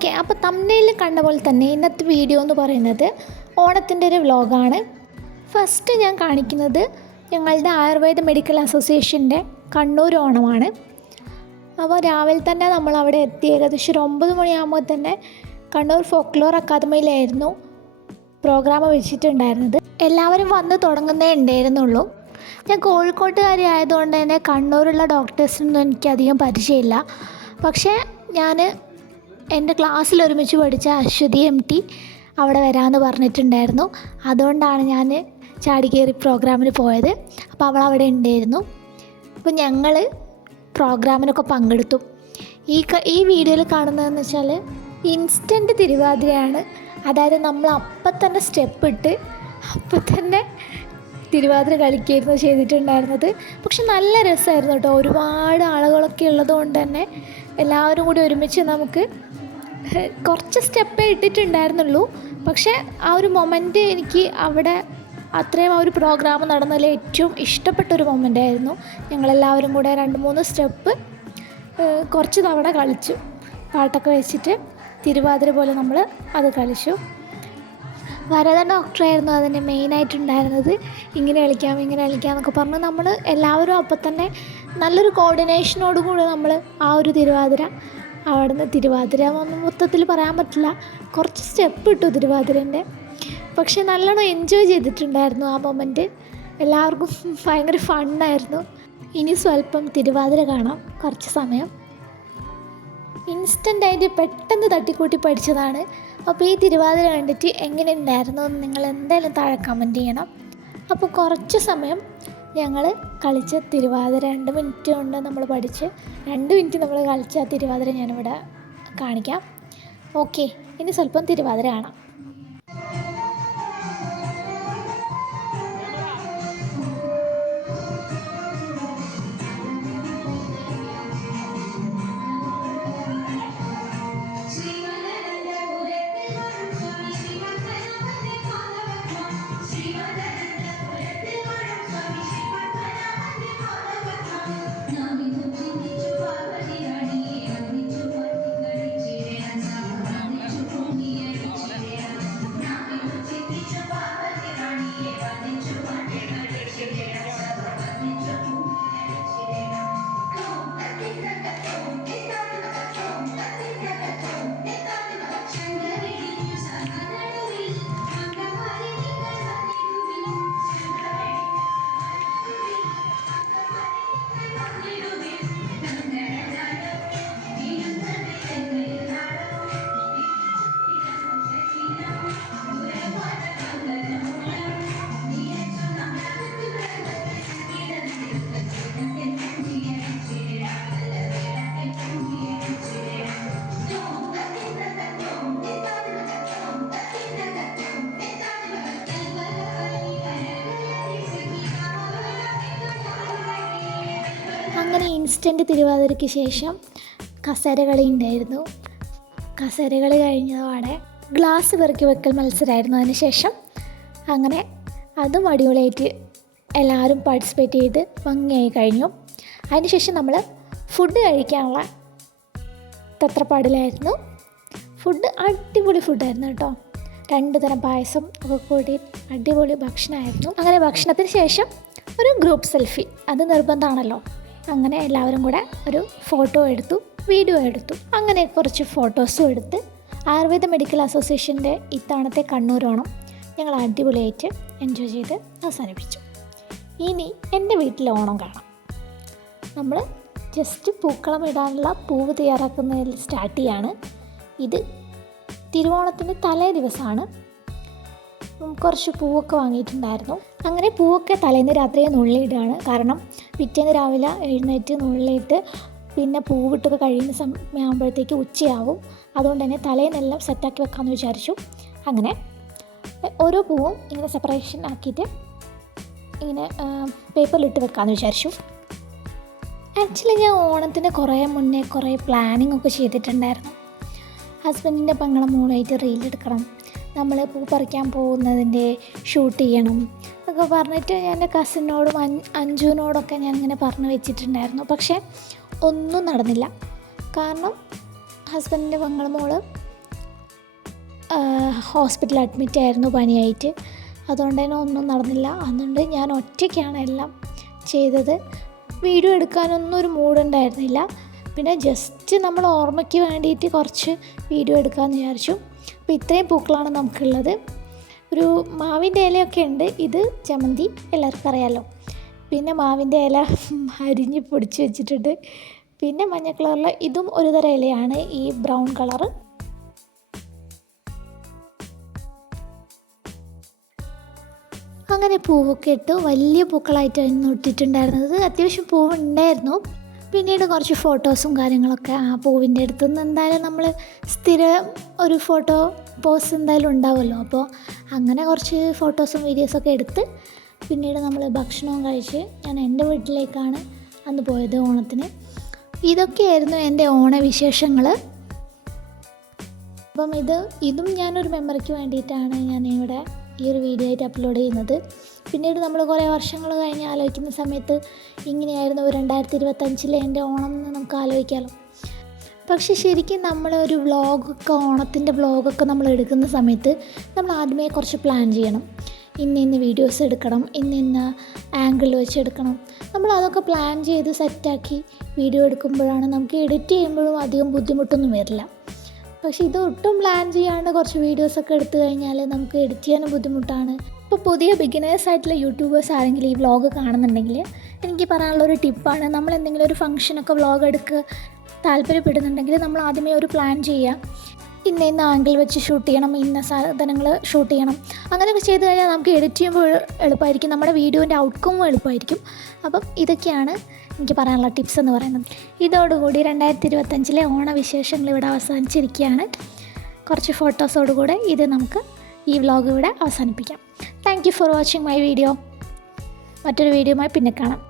Okay, അപ്പോൾ തംബ്നെയിലിൽ കണ്ട പോലെ തന്നെ ഇന്നത്തെ വീഡിയോ എന്ന് പറയുന്നത് ഓണത്തിൻ്റെ ഒരു വ്ലോഗാണ്. ഫസ്റ്റ് ഞാൻ കാണിക്കുന്നത് ഞങ്ങളുടെ ആയുർവേദ മെഡിക്കൽ അസോസിയേഷൻ്റെ കണ്ണൂർ ഓണമാണ്. അപ്പോൾ രാവിലെ തന്നെ നമ്മൾ അവിടെ എത്തി. ഏകദേശം ഒരു 9 മണിയാകുമ്പോൾ തന്നെ കണ്ണൂർ ഫോക്ലോർ അക്കാദമിയിലായിരുന്നു പ്രോഗ്രാം വെച്ചിട്ടുണ്ടായിരുന്നത്. എല്ലാവരും വന്ന് തുടങ്ങുന്നേ ഉണ്ടായിരുന്നുള്ളൂ. ഞാൻ കോഴിക്കോട്ടുകാരി ആയതുകൊണ്ട് തന്നെ കണ്ണൂരുള്ള ഡോക്ടേഴ്സിനൊന്നും എനിക്കധികം പരിചയമില്ല. പക്ഷേ ഞാൻ എൻ്റെ ക്ലാസ്സിൽ ഒരുമിച്ച് പഠിച്ച അശ്വതി MT അവിടെ വരാമെന്ന് പറഞ്ഞിട്ടുണ്ടായിരുന്നു. അതുകൊണ്ടാണ് ഞാൻ ചാടിക്കേറി പ്രോഗ്രാമിന് പോയത്. അപ്പോൾ അവൾ അവിടെ ഉണ്ടായിരുന്നു. അപ്പോൾ ഞങ്ങൾ പ്രോഗ്രാമിനൊക്കെ പങ്കെടുത്തു. ഈ വീഡിയോയിൽ കാണുന്നതെന്ന് വെച്ചാൽ ഇൻസ്റ്റൻറ്റ് തിരുവാതിരയാണ്. അതായത് നമ്മൾ അപ്പം തന്നെ സ്റ്റെപ്പ് ഇട്ട് അപ്പം തന്നെ തിരുവാതിര കളിക്കുകയായിരുന്നു ചെയ്തിട്ടുണ്ടായിരുന്നത്. പക്ഷെ നല്ല രസമായിരുന്നു കേട്ടോ. ഒരുപാട് ആളുകളൊക്കെ ഉള്ളതുകൊണ്ട് തന്നെ എല്ലാവരും കൂടി ഒരുമിച്ച് നമുക്ക് കുറച്ച് സ്റ്റെപ്പേ ഇട്ടിട്ടുണ്ടായിരുന്നുള്ളൂ. പക്ഷേ ആ ഒരു മൊമെൻറ്റ് എനിക്ക് അവിടെ അത്രയും ആ ഒരു പ്രോഗ്രാം നടന്നതിൽ ഏറ്റവും ഇഷ്ടപ്പെട്ടൊരു മൊമെൻ്റ് ആയിരുന്നു. ഞങ്ങളെല്ലാവരും കൂടെ 2-3 സ്റ്റെപ്പ് കുറച്ച് തവണ കളിച്ചു. പാട്ടൊക്കെ വെച്ചിട്ട് തിരുവാതിര പോലെ നമ്മൾ അത് കളിച്ചു. വരദ ഡോക്ടറായിരുന്നു അതിന് മെയിനായിട്ടുണ്ടായിരുന്നത്. ഇങ്ങനെ കളിക്കാം എന്നൊക്കെ പറഞ്ഞ് നമ്മൾ എല്ലാവരും അപ്പം തന്നെ നല്ലൊരു കോർഡിനേഷനോടുകൂടി നമ്മൾ ആ ഒരു തിരുവാതിര അവിടുന്ന് തിരുവാതിര ഒന്നും മൊത്തത്തിൽ പറയാൻ പറ്റില്ല, കുറച്ച് സ്റ്റെപ്പ് ഇട്ടു തിരുവാതിരൻ്റെ. പക്ഷെ നല്ലോണം എൻജോയ് ചെയ്തിട്ടുണ്ടായിരുന്നു ആ മൊമെൻറ്റ്. എല്ലാവർക്കും ഭയങ്കര ഫണ്ണായിരുന്നു. ഇനി സ്വല്പം തിരുവാതിര കാണാം, കുറച്ച് സമയം. ഇൻസ്റ്റൻ്റായിട്ട് പെട്ടെന്ന് തട്ടിക്കൂട്ടി പഠിച്ചതാണ്. അപ്പോൾ ഈ തിരുവാതിര കണ്ടിട്ട് എങ്ങനെ ഉണ്ടായിരുന്നു എന്ന് നിങ്ങൾ എന്തായാലും താഴെ കമൻറ്റ് ചെയ്യണം. അപ്പോൾ കുറച്ച് സമയം ഞങ്ങൾ കളിച്ച തിരുവാതിര 2 മിനിറ്റ് കൊണ്ട് നമ്മൾ പഠിച്ച് 2 മിനിറ്റ് നമ്മൾ കളിച്ച ആ തിരുവാതിര ഞാനിവിടെ കാണിക്കാം. ഓക്കെ, ഇനി സ്വല്പം തിരുവാതിര കാണാം. അങ്ങനെ ഇൻസ്റ്റൻറ്റ് തിരുവാതിരയ്ക്ക് ശേഷം കസേരകളി ഉണ്ടായിരുന്നു. കസേരകളി കഴിഞ്ഞതോടെ ഗ്ലാസ് പെറുക്കി വെക്കൽ മത്സരമായിരുന്നു. അതിന് ശേഷം അങ്ങനെ അതും അടിപൊളിയായിട്ട് എല്ലാവരും പാർട്ടിസിപ്പേറ്റ് ചെയ്ത് ഭംഗിയായി കഴിഞ്ഞു. അതിന് ശേഷം നമ്മൾ ഫുഡ് കഴിക്കാനുള്ള തത്രപ്പാടിലായിരുന്നു. ഫുഡ് അടിപൊളി ഫുഡായിരുന്നു കേട്ടോ. 2 തരം പായസം ഒക്കെ കൂടി അടിപൊളി ഭക്ഷണമായിരുന്നു. അങ്ങനെ ഭക്ഷണത്തിന് ശേഷം ഒരു ഗ്രൂപ്പ് സെൽഫി, അത് നിർബന്ധമാണല്ലോ. അങ്ങനെ എല്ലാവരും കൂടെ ഒരു ഫോട്ടോ എടുത്തു, വീഡിയോ എടുത്തു. അങ്ങനെ കുറച്ച് ഫോട്ടോസും എടുത്ത് ആയുർവേദ മെഡിക്കൽ അസോസിയേഷൻ്റെ ഇത്തവണത്തെ കണ്ണൂർ ഓണം ഞങ്ങൾ അടിപൊളിയായിട്ട് എൻജോയ് ചെയ്ത് അവസാനിപ്പിച്ചു. ഇനി എൻ്റെ വീട്ടിലെ ഓണം കാണാം. നമ്മൾ ജസ്റ്റ് പൂക്കളം ഇടാനുള്ള പൂവ് തയ്യാറാക്കുന്നതിൽ സ്റ്റാർട്ട് ചെയ്യാണ്. ഇത് തിരുവോണത്തിൻ്റെ തലേ ദിവസമാണ്. കുറച്ച് പൂവൊക്കെ വാങ്ങിയിട്ടുണ്ടായിരുന്നു. അങ്ങനെ പൂവൊക്കെ തലേന്ന് രാത്രിയെ നുള്ളിയിടുകയാണ്. കാരണം പിറ്റേന്ന് രാവിലെ എഴുന്നേറ്റ് നുള്ളിയിട്ട് പിന്നെ പൂവിട്ടൊക്കെ കഴിയുന്ന സമയമാകുമ്പോഴത്തേക്ക് ഉച്ചയാവും. അതുകൊണ്ട് തന്നെ തലേന്നെല്ലാം സെറ്റാക്കി വെക്കാമെന്ന് വിചാരിച്ചു. അങ്ങനെ ഓരോ പൂവും ഇങ്ങനെ സെപ്പറേഷൻ ആക്കിയിട്ട് ഇങ്ങനെ പേപ്പറിലിട്ട് വെക്കാമെന്ന് വിചാരിച്ചു. ആക്ച്വലി ഞാൻ ഓണത്തിന് കുറേ പ്ലാനിങ് ഒക്കെ ചെയ്തിട്ടുണ്ടായിരുന്നു. ഹസ്ബൻഡിൻ്റെ പെങ്ങളെ മോളായിട്ട് റീലെടുക്കണം, നമ്മൾ പൂ പറിക്കാൻ പോകുന്നതിൻ്റെ ഷൂട്ട് ചെയ്യണം എന്നൊക്കെ പറഞ്ഞിട്ട് എൻ്റെ കസിനോടും അഞ്ജുവിനോടൊക്കെ ഞാനിങ്ങനെ പറഞ്ഞു വെച്ചിട്ടുണ്ടായിരുന്നു. പക്ഷേ ഒന്നും നടന്നില്ല. കാരണം ഹസ്ബൻഡിൻ്റെ പെങ്ങളെ മോള് ഹോസ്പിറ്റലിൽ അഡ്മിറ്റായിരുന്നു പനിയായിട്ട്. അതുകൊണ്ട് തന്നെ ഒന്നും നടന്നില്ല. അതുകൊണ്ട് ഞാൻ ഒറ്റയ്ക്കാണ് എല്ലാം ചെയ്തത്. വീഡിയോ എടുക്കാനൊന്നും ഒരു മൂഡുണ്ടായിരുന്നില്ല. പിന്നെ ജസ്റ്റ് നമ്മൾ ഓർമ്മയ്ക്ക് വേണ്ടിയിട്ട് കുറച്ച് വീഡിയോ എടുക്കാമെന്ന് വിചാരിച്ചു. അപ്പോൾ ഇത്രയും പൂക്കളാണ് നമുക്കുള്ളത്. ഒരു മാവിൻ്റെ ഇലയൊക്കെ ഉണ്ട്. ഇത് ജമന്തി, എല്ലാവർക്കും അറിയാമല്ലോ. പിന്നെ മാവിൻ്റെ ഇല അരിഞ്ഞ് പൊടിച്ച് വെച്ചിട്ടുണ്ട്. പിന്നെ മഞ്ഞ കളറിൽ ഇതും ഒരു തരം ഇലയാണ്, ഈ ബ്രൗൺ കളറ്. അങ്ങനെ പൂവൊക്കെ ഇട്ട് വലിയ പൂക്കളായിട്ടായിരുന്നു ഇട്ടിട്ടുണ്ടായിരുന്നത്. അത്യാവശ്യം പൂവുണ്ടായിരുന്നു. പിന്നീട് കുറച്ച് ഫോട്ടോസും കാര്യങ്ങളൊക്കെ ആ പൂവിൻ്റെ അടുത്തുനിന്ന് എന്തായാലും നമ്മൾ സ്ഥിരം ഒരു ഫോട്ടോ പോസ് എന്തായാലും ഉണ്ടാവുമല്ലോ. അപ്പോൾ അങ്ങനെ കുറച്ച് ഫോട്ടോസും വീഡിയോസൊക്കെ എടുത്ത് പിന്നീട് നമ്മൾ ഭക്ഷണവും കഴിച്ച് ഞാൻ എൻ്റെ വീട്ടിലേക്കാണ് അന്ന് പോയത് ഓണത്തിന്. ഇതൊക്കെയായിരുന്നു എൻ്റെ ഓണവിശേഷങ്ങൾ. അപ്പം ഇതും ഞാനൊരു മെമ്മറിക്ക് വേണ്ടിയിട്ടാണ് ഞാൻ ഇവിടെ ഈ ഒരു വീഡിയോ ആയിട്ട് അപ്ലോഡ് ചെയ്യുന്നത്. പിന്നീട് നമ്മൾ കുറേ വർഷങ്ങൾ കഴിഞ്ഞ് ആലോചിക്കുന്ന സമയത്ത് ഇങ്ങനെയായിരുന്നു 2025 എൻ്റെ ഓണം എന്ന് നമുക്ക് ആലോചിക്കാമല്ലോ. പക്ഷേ ശരിക്കും നമ്മളൊരു വ്ളോഗൊക്കെ ഓണത്തിൻ്റെ വ്ളോഗൊക്കെ നമ്മൾ എടുക്കുന്ന സമയത്ത് നമ്മൾ ആദ്യമേ കുറച്ച് പ്ലാൻ ചെയ്യണം. ഇന്ന വീഡിയോസ് എടുക്കണം, ഇന്ന ആംഗിൾ വെച്ച് എടുക്കണം. നമ്മൾ അതൊക്കെ പ്ലാൻ ചെയ്ത് സെറ്റാക്കി വീഡിയോ എടുക്കുമ്പോഴാണ് നമുക്ക് എഡിറ്റ് ചെയ്യുമ്പോഴും അധികം ബുദ്ധിമുട്ടൊന്നും വരില്ല. പക്ഷേ ഇത് ഒട്ടും പ്ലാൻ ചെയ്യാണ്ട് കുറച്ച് വീഡിയോസൊക്കെ എടുത്തു കഴിഞ്ഞാൽ നമുക്ക് എഡിറ്റ് ചെയ്യാനും ബുദ്ധിമുട്ടാണ്. ഇപ്പോൾ പുതിയ ബിഗിനേഴ്സ് ആയിട്ടുള്ള യൂട്യൂബേഴ്സ് ആരെങ്കിലും ഈ വ്ളോഗ് കാണുന്നുണ്ടെങ്കിൽ എനിക്ക് പറയാനുള്ളൊരു ടിപ്പാണ്, നമ്മൾ എന്തെങ്കിലും ഒരു ഫംഗ്ഷനൊക്കെ വ്ളോഗ് എടുക്കുക താല്പര്യപ്പെടുന്നുണ്ടെങ്കിൽ നമ്മൾ ആദ്യമേ ഒരു പ്ലാൻ ചെയ്യുക. ഇന്ന ആംഗിൾ വെച്ച് ഷൂട്ട് ചെയ്യണം, ഇന്ന സാധനങ്ങൾ ഷൂട്ട് ചെയ്യണം. അങ്ങനെയൊക്കെ ചെയ്ത് കഴിഞ്ഞാൽ നമുക്ക് എഡിറ്റ് ചെയ്യുമ്പോൾ എളുപ്പമായിരിക്കും, നമ്മുടെ വീഡിയോൻ്റെ ഔട്ട്കമ്മും എളുപ്പമായിരിക്കും. അപ്പം ഇതൊക്കെയാണ് എനിക്ക് പറയാനുള്ള ടിപ്സ് എന്ന് പറയുന്നത്. ഇതോടുകൂടി 2025 ഓണവിശേഷങ്ങൾ ഇവിടെ അവസാനിച്ചിരിക്കുകയാണ്. കുറച്ച് ഫോട്ടോസോടുകൂടെ നമുക്ക് ഈ വ്ളോഗ് ഇവിടെ അവസാനിപ്പിക്കാം. Thank you for watching my video. മറ്റൊരു വീഡിയോയുമായി പിന്നെ കാണാം.